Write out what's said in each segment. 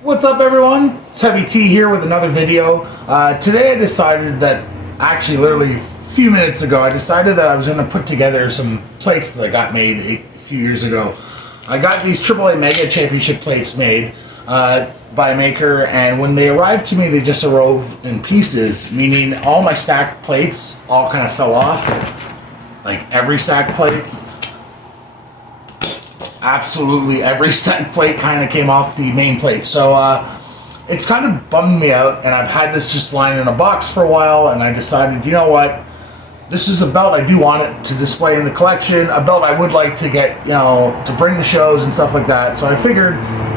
What's up, everyone? It's Heavy T here with another video. Today I decided that, actually literally a few minutes ago, I decided that I was going to put together some plates that I got made a few years ago. I got these AAA Mega Championship plates made by a maker, and when they arrived to me, they just arrived in pieces, meaning all my stacked plates all kind of fell off. Like every stacked plate. Absolutely every stack plate kind of came off the main plate, so it's kind of bummed me out, and I've had this just lying in a box for a while, and I decided, you know what, this is a belt I do want it to display in the collection, a belt I would like to get, you know, to bring to shows and stuff like that. So I figured,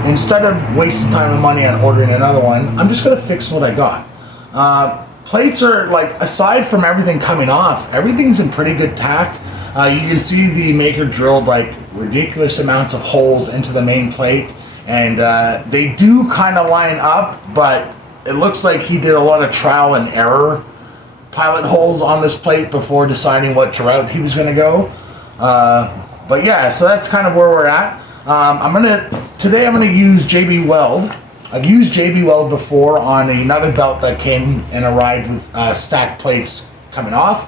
instead of wasting time and money on ordering another one, I'm just going to fix what I got. Plates are, like, aside from everything coming off, everything's in pretty good tack. You can see the maker drilled like ridiculous amounts of holes into the main plate, and they do kind of line up, but it looks like he did a lot of trial and error pilot holes on this plate before deciding what route he was going to go. But yeah, so that's kind of where we're at. Today I'm gonna use JB Weld. I've used JB Weld before on another belt that came and arrived with stacked plates coming off.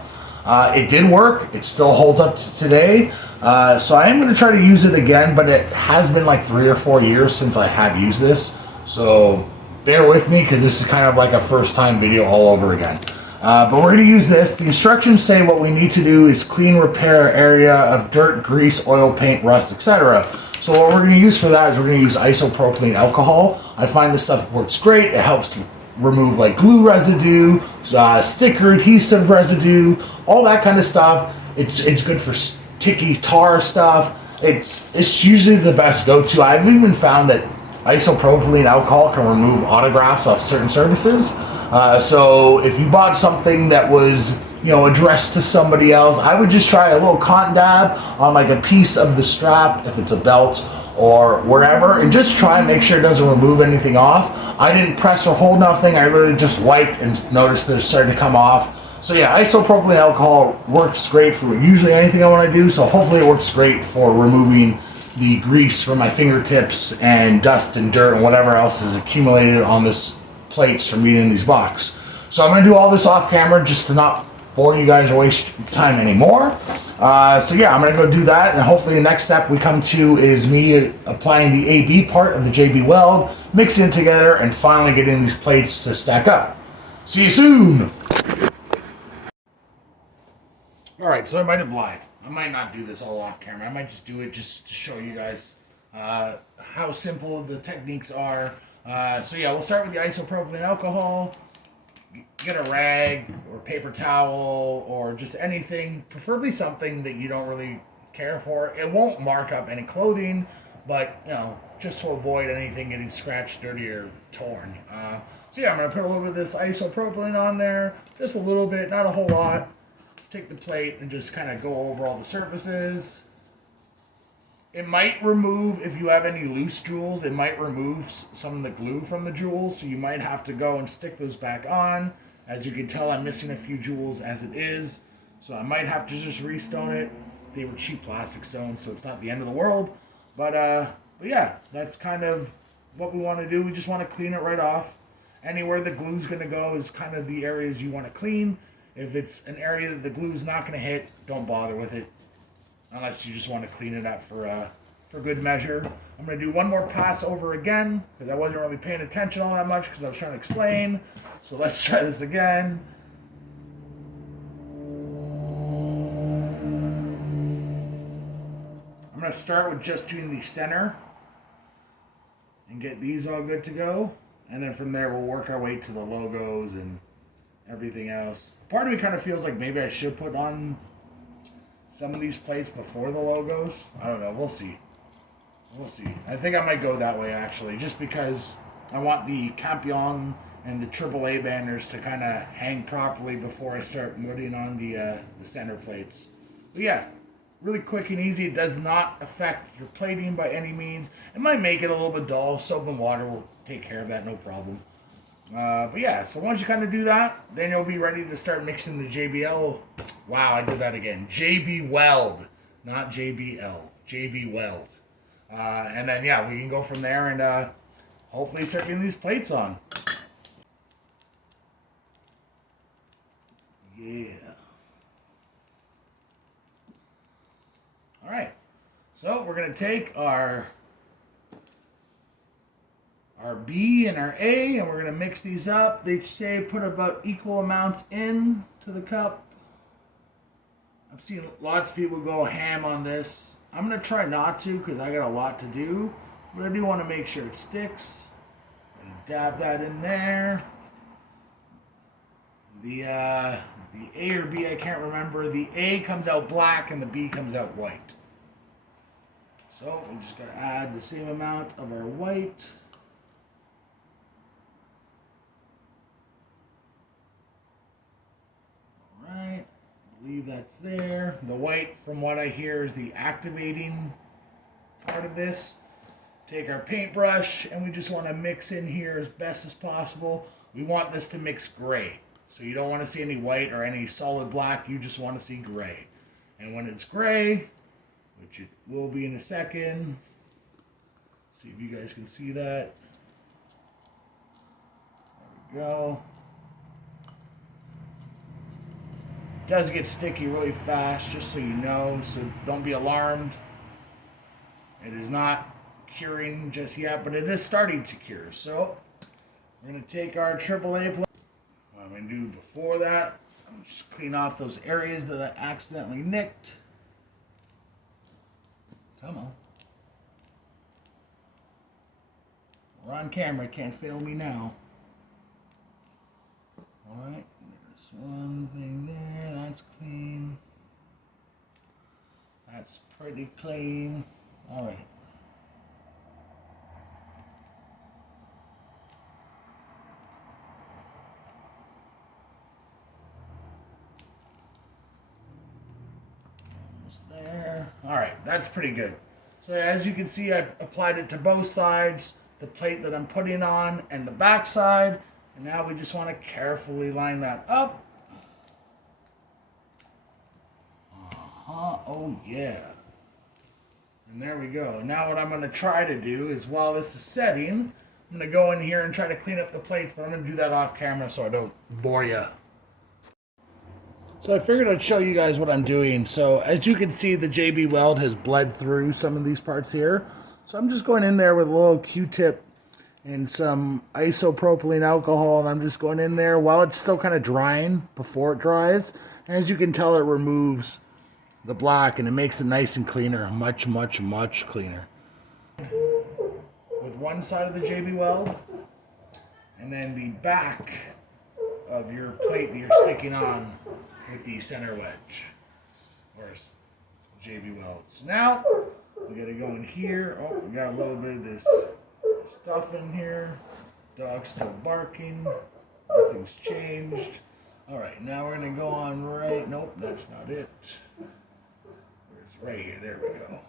It did work. It still holds up to today. So I am going to try to use it again, but it has been like 3 or 4 years since I have used this. So bear with me, because this is kind of like a first time video all over again. But we're going to use this. The instructions say what we need to do is clean, repair area of dirt, grease, oil, paint, rust, etc. So what we're going to use for that is we're going to use isopropylene alcohol. I find this stuff works great. It helps to remove like glue residue, sticker adhesive residue, all that kind of stuff. It's good for sticky tar stuff. It's usually the best go-to. I've even found that isopropylene alcohol can remove autographs off certain surfaces. So if you bought something that was, you know, addressed to somebody else, I would just try a little cotton dab on like a piece of the strap, if it's a belt or wherever, and just try and make sure it doesn't remove anything off. I didn't press or hold nothing. I literally just wiped and noticed that it started to come off. So yeah, isopropylene alcohol works great for usually anything I want to do, so hopefully it works great for removing the grease from my fingertips and dust and dirt and whatever else is accumulated on this plates from eating these box. So I'm going to do all this off camera just to not bore you guys or waste time anymore. So yeah, I'm going to go do that, and hopefully the next step we come to is me applying the AB part of the JB Weld, mixing it together, and finally getting these plates to stack up. See you soon! Alright, so I might have lied. I might not do this all off camera. I might just do it just to show you guys how simple the techniques are. So yeah, we'll start with the isopropylene alcohol. Get a rag or paper towel or just anything, preferably something that you don't really care for. It won't mark up any clothing, but you know, just to avoid anything getting scratched, dirty, or torn. So yeah, I'm gonna put a little bit of this isopropylene on there, just a little bit, not a whole lot. Take the plate and just kind of go over all the surfaces. It might remove, if you have any loose jewels, it might remove some of the glue from the jewels, so you might have to go and stick those back on. As you can tell, I'm missing a few jewels as it is, so I might have to just restone it. They were cheap plastic stones, so it's not the end of the world. But yeah, that's kind of what we want to do. We just want to clean it right off. Anywhere the glue's going to go is kind of the areas you want to clean. If it's an area that the glue's not going to hit, don't bother with it, unless you just want to clean it up for good measure. I'm going to do one more pass over again, because I wasn't really paying attention all that much because I was trying to explain. So let's try this again. I'm going to start with just doing the center and get these all good to go. And then from there, we'll work our way to the logos and everything else. Part of me kind of feels like maybe I should put on some of these plates before the logos. I don't know. We'll see. We'll see. I think I might go that way, actually, just because I want the Campion and the AAA banners to kind of hang properly before I start putting on the center plates. But yeah, really quick and easy. It does not affect your plating by any means. It might make it a little bit dull. Soap and water will take care of that, no problem. But yeah, so once you kind of do that, then you'll be ready to start mixing the JBL. Wow, I did that again. JB Weld, not JBL. JB Weld. And then yeah, we can go from there and hopefully start getting these plates on. Yeah. All right. So we're gonna take our B and our A, and we're gonna mix these up. They say put about equal amounts in to the cup. I've seen lots of people go ham on this. I'm gonna try not to because I got a lot to do, but I do want to make sure it sticks. And dab that in there. The A or B, I can't remember. The A comes out black and the B comes out white. So we're just gonna add the same amount of our white. All right, I believe that's there. The white, from what I hear, is the activating part of this. Take our paintbrush and we just want to mix in here as best as possible. We want this to mix gray. So you don't want to see any white or any solid black, you just want to see gray. And when it's gray, which it will be in a second, see if you guys can see that. There we go. It does get sticky really fast, just so you know, so don't be alarmed. It is not curing just yet, but it is starting to cure. So we're going to take our AAA plate. What I'm going to do before that, I'm just clean off those areas that I accidentally nicked. Come on. We're on camera, can't fail me now. Alright, there's one thing there, that's clean. That's pretty clean. Alright. There. Alright, that's pretty good. So as you can see, I applied it to both sides, the plate that I'm putting on and the back side. And now we just want to carefully line that up. Oh yeah. And there we go. Now what I'm going to try to do is, while this is setting, I'm going to go in here and try to clean up the plates, but I'm going to do that off camera so I don't bore you. So I figured I'd show you guys what I'm doing. So as you can see, the JB Weld has bled through some of these parts here. So I'm just going in there with a little Q-tip and some isopropylene alcohol, and I'm just going in there while it's still kind of drying before it dries. And as you can tell, it removes the black and it makes it nice and cleaner, much, much, much cleaner. With one side of the JB Weld, and then the back of your plate that you're sticking on with the center wedge, or JB Weld. So now we gotta go in here. Oh, we got a little bit of this stuff in here. Dog's still barking. Nothing's changed. All right, now we're gonna go on right. Nope, that's not it. It's right here. There we go.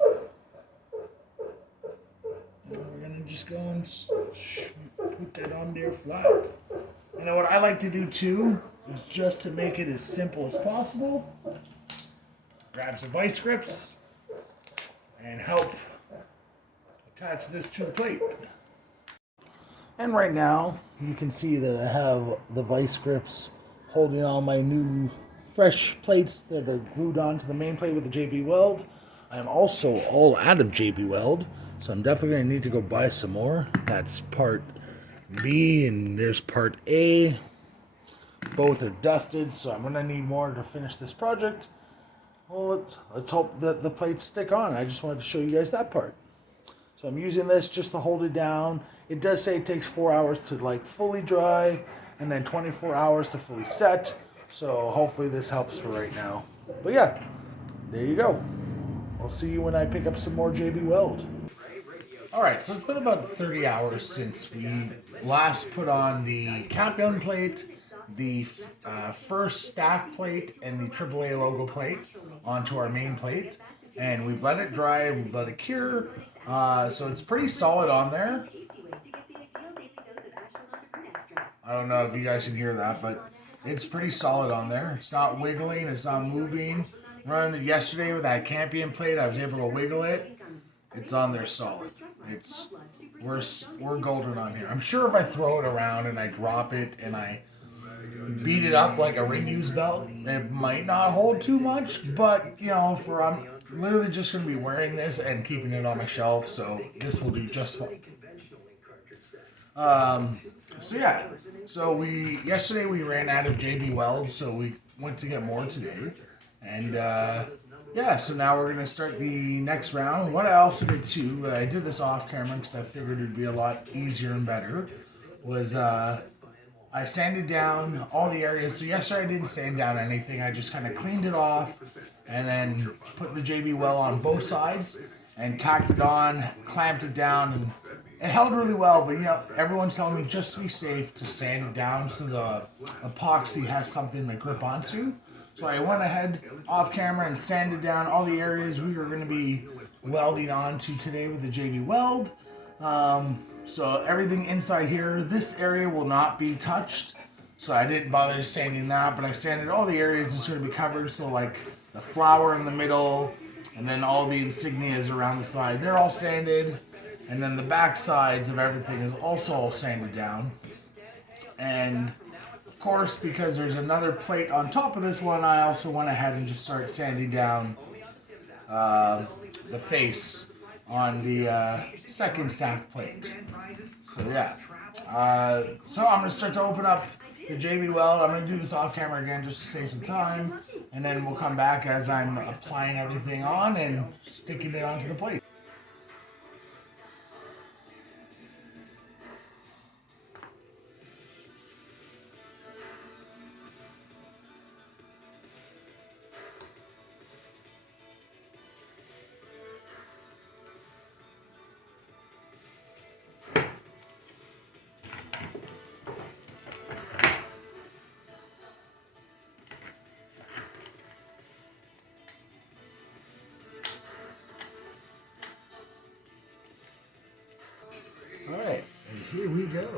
And we're gonna just go and put that on there flat. You know what I like to do too is, just to make it as simple as possible, grab some vice grips and help attach this to the plate. And right now you can see that I have the vice grips holding on my new fresh plates that are glued onto the main plate with the JB Weld. I'm also all out of JB Weld, so I'm definitely going to need to go buy some more. That's part B and there's part A. Both are dusted, so I'm going to need more to finish this project. Well, let's hope that the plates stick on. I just wanted to show you guys that part. So I'm using this just to hold it down. It does say it takes 4 hours to like fully dry and then 24 hours to fully set. So hopefully this helps for right now. But yeah, there you go. I'll see you when I pick up some more JB Weld. Alright, so it's been about 30 hours since we last put on the Campion plate, the first staff plate, and the AAA logo plate onto our main plate. And we've let it dry, we've let it cure, so it's pretty solid on there. I don't know if you guys can hear that, but it's pretty solid on there. It's not wiggling, it's not moving. Running it yesterday with that Campion plate, I was able to wiggle it. It's on there solid. It's we're golden on here. I'm sure if I throw it around and I drop it and I beat it up like a ring used belt, it might not hold too much, but you know, I'm literally just going to be wearing this and keeping it on my shelf, so this will do just fine. So yeah, so yesterday we ran out of JB Weld, so we went to get more today, and yeah, so now we're gonna start the next round. What I also did too, I did this off camera because I figured it'd be a lot easier and better, was I sanded down all the areas. So yesterday I didn't sand down anything. I just kind of cleaned it off and then put the JB Weld on both sides and tacked it on, clamped it down, and it held really well. But you know, everyone's telling me just to be safe to sand it down so the epoxy has something to grip onto. So I went ahead off camera and sanded down all the areas we were going to be welding onto today with the JB Weld. So everything inside here, this area will not be touched. So I didn't bother sanding that, but I sanded all the areas that's going to be covered. So like the flower in the middle, and then all the insignias around the side, they're all sanded. And then the back sides of everything is also all sanded down. And of course, because there's another plate on top of this one, I also went ahead and just started sanding down the face on the second stack plate. So yeah, so I'm gonna start to open up the JB Weld. I'm gonna do this off camera again just to save some time, and then we'll come back as I'm applying everything on and sticking it onto the plate. All right, and here we go.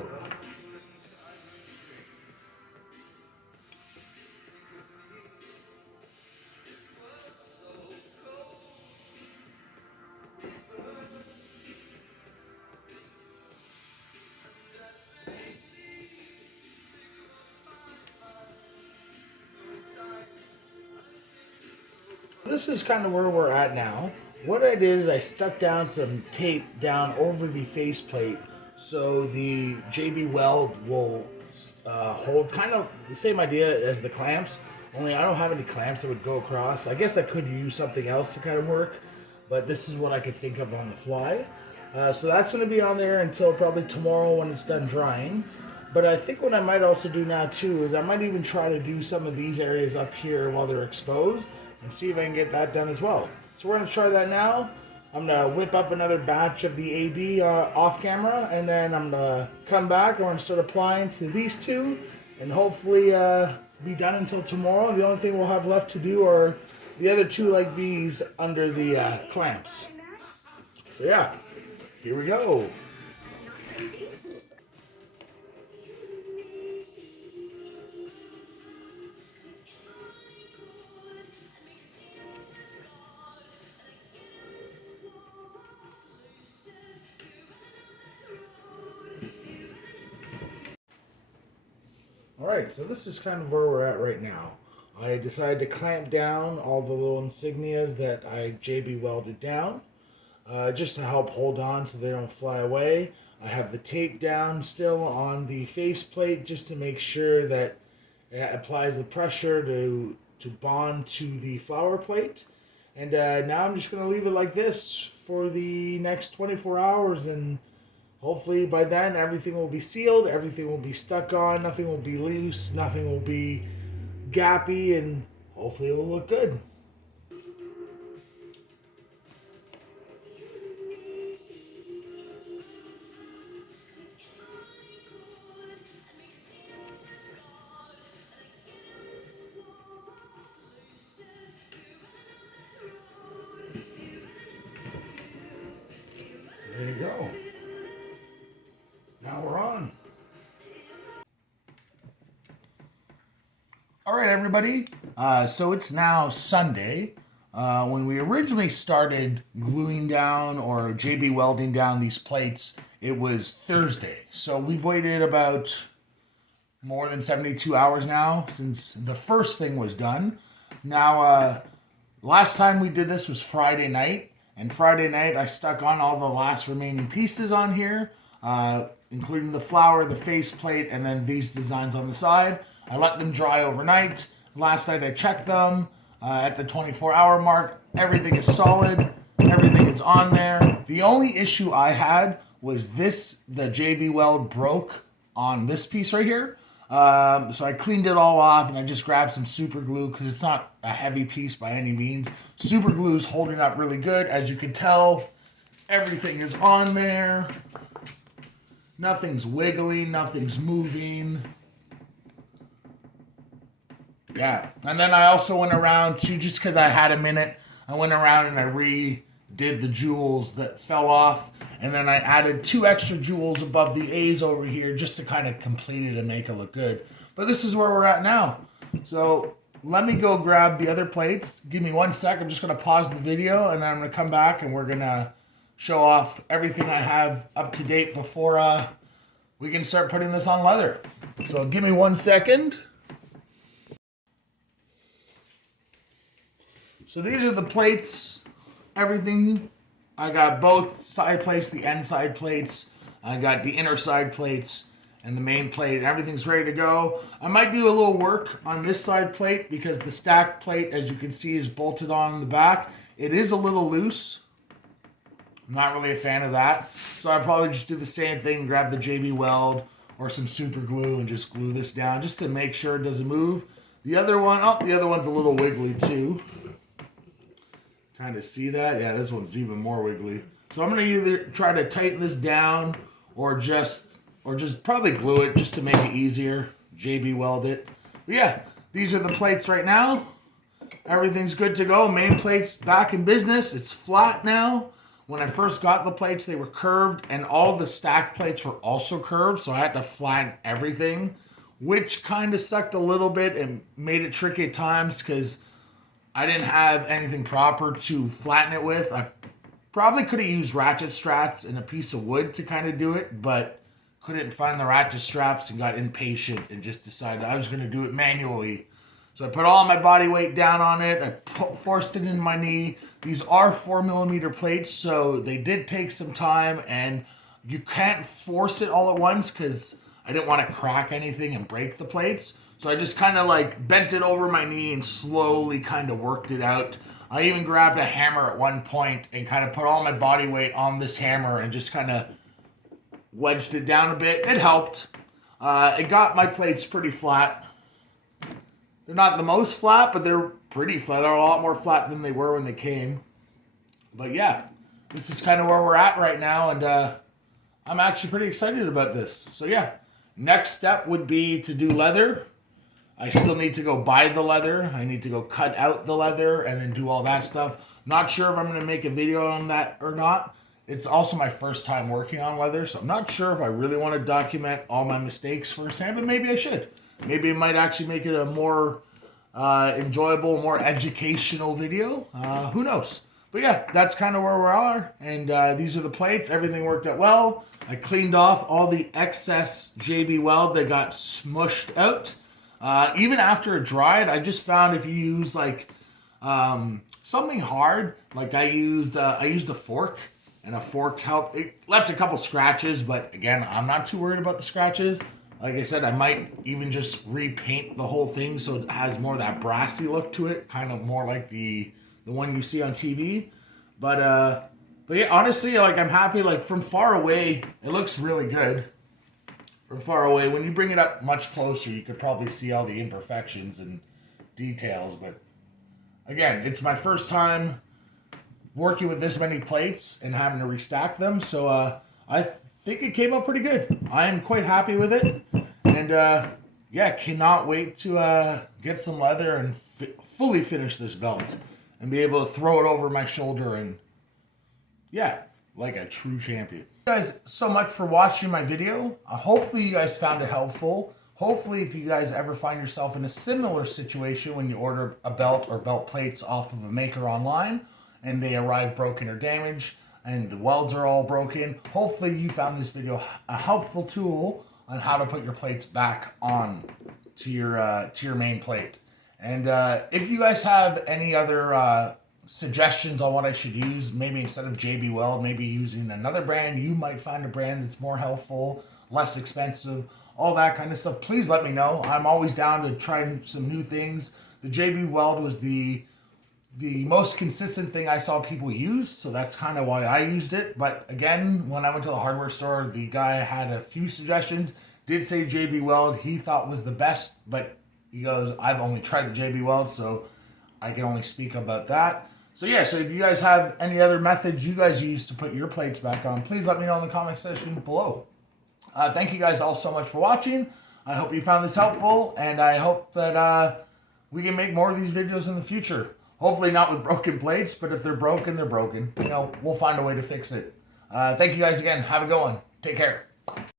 This is kind of where we're at now. What I did is I stuck down some tape down over the faceplate so the JB Weld will hold kind of the same idea as the clamps, only I don't have any clamps that would go across. I guess I could use something else to kind of work, but this is what I could think of on the fly. So that's going to be on there until probably tomorrow when it's done drying. But I think what I might also do now too is I might even try to do some of these areas up here while they're exposed and see if I can get that done as well. So we're going to try that now. I'm going to whip up another batch of the AB off camera, and then I'm going to come back and we're going to start applying to these two and hopefully be done until tomorrow. The only thing we'll have left to do are the other two like these under the clamps. So yeah, here we go. Alright, so this is kind of where we're at right now. I decided to clamp down all the little insignias that I JB welded down, just to help hold on so they don't fly away. I have the tape down still on the faceplate just to make sure that it applies the pressure to bond to the flower plate. And now I'm just going to leave it like this for the next 24 hours, and hopefully by then everything will be sealed, everything will be stuck on, nothing will be loose, nothing will be gappy, and hopefully it will look good. There you go. Now we're on. All right, everybody. So it's now Sunday. When we originally started gluing down or JB welding down these plates, it was Thursday. So we've waited about more than 72 hours now since the first thing was done. Now, last time we did this was Friday night. And Friday night I stuck on all the last remaining pieces on here, including the flower, the faceplate, and then these designs on the side. I let them dry overnight. Last night I checked them at the 24-hour mark. Everything is solid. Everything is on there. The only issue I had was this, the JB Weld broke on this piece right here. So I cleaned it all off and I just grabbed some super glue because it's not a heavy piece by any means. Super glue is holding up really good. As you can tell, everything is on there. Nothing's wiggling, nothing's moving. Yeah, and then I also went around to, just because I had a minute, I went around and I redid the jewels that fell off, and then I added 2 extra jewels above the A's over here just to kind of complete it and make it look good. But this is where we're at now. So let me go grab the other plates. Give me 1 sec. I'm just going to pause the video, and then I'm going to come back and we're going to show off everything I have up to date before we can start putting this on leather. So give me 1 second. So these are the plates, everything. I got both side plates, the end side plates. I got the inner side plates and the main plate. Everything's ready to go. I might do a little work on this side plate because the stack plate, as you can see, is bolted on the back. It is a little loose. I'm not really a fan of that. So I'll probably just do the same thing, grab the JB Weld or some super glue and just glue this down just to make sure it doesn't move. The other one, the other one's a little wiggly too. Kind of see that? Yeah, this one's even more wiggly. So I'm going to either try to tighten this down or just probably glue it just to make it easier. JB Weld it. But yeah, these are the plates right now. Everything's good to go. Main plate's back in business. It's flat now. When I first got the plates, they were curved, and all the stacked plates were also curved, so I had to flatten everything, which kind of sucked a little bit and made it tricky at times because I didn't have anything proper to flatten it with. I probably could have used ratchet straps and a piece of wood to kind of do it, but couldn't find the ratchet straps and got impatient and just decided I was going to do it manually. So I put all my body weight down on it. I forced it in my knee. These are 4mm plates, so they did take some time, and you can't force it all at once because I didn't want to crack anything and break the plates. So I just kind of like bent it over my knee and slowly kind of worked it out. I even grabbed a hammer at one point and kind of put all my body weight on this hammer and just kind of wedged it down a bit. It helped. It got my plates pretty flat. They're not the most flat, but they're pretty flat. They're a lot more flat than they were when they came. But yeah, this is kind of where we're at right now, and I'm actually pretty excited about this. So yeah, next step would be to do leather. I still need to go buy the leather. I need to go cut out the leather and then do all that stuff. Not sure if I'm going to make a video on that or not. It's also my first time working on leather, so I'm not sure if I really want to document all my mistakes firsthand, but maybe I should. Maybe it might actually make it a more enjoyable, more educational video. Who knows? But yeah, that's kind of where we are. And these are the plates. Everything worked out well. I cleaned off all the excess JB Weld that got smushed out. Even after it dried, I just found if you use like something hard, like I used a fork, and a fork helped. It left a couple scratches, but again, I'm not too worried about the scratches. Like I said, I might even just repaint the whole thing so it has more of that brassy look to it, kind of more like the one you see on TV. But yeah, honestly, like I'm happy. Like from far away, it looks really good. From far away, when you bring it up much closer, you could probably see all the imperfections and details. But again, it's my first time working with this many plates and having to restack them. So I think it came out pretty good. I am quite happy with it. And yeah, cannot wait to get some leather and fully finish this belt and be able to throw it over my shoulder and yeah, like a true champion. Thank you guys so much for watching my video. Hopefully you guys found it helpful. Hopefully if you guys ever find yourself in a similar situation when you order a belt or belt plates off of a maker online and they arrive broken or damaged, and the welds are all broken. Hopefully you found this video a helpful tool on how to put your plates back on to your main plate. And if you guys have any other suggestions on what I should use, maybe instead of JB Weld, maybe using another brand, you might find a brand that's more helpful, less expensive, all that kind of stuff, please let me know. I'm always down to try some new things. The JB Weld was the most consistent thing I saw people use, so that's kind of why I used it. But again, when I went to the hardware store, the guy had a few suggestions, did say JB Weld he thought was the best, but he goes, I've only tried the JB Weld, so I can only speak about that. So yeah, so if you guys have any other methods you guys use to put your plates back on, please let me know in the comment section below. Thank you guys all so much for watching. I hope you found this helpful, and I hope that we can make more of these videos in the future. Hopefully not with broken plates, but if they're broken, they're broken. You know, we'll find a way to fix it. Thank you guys again. Have a good one. Take care.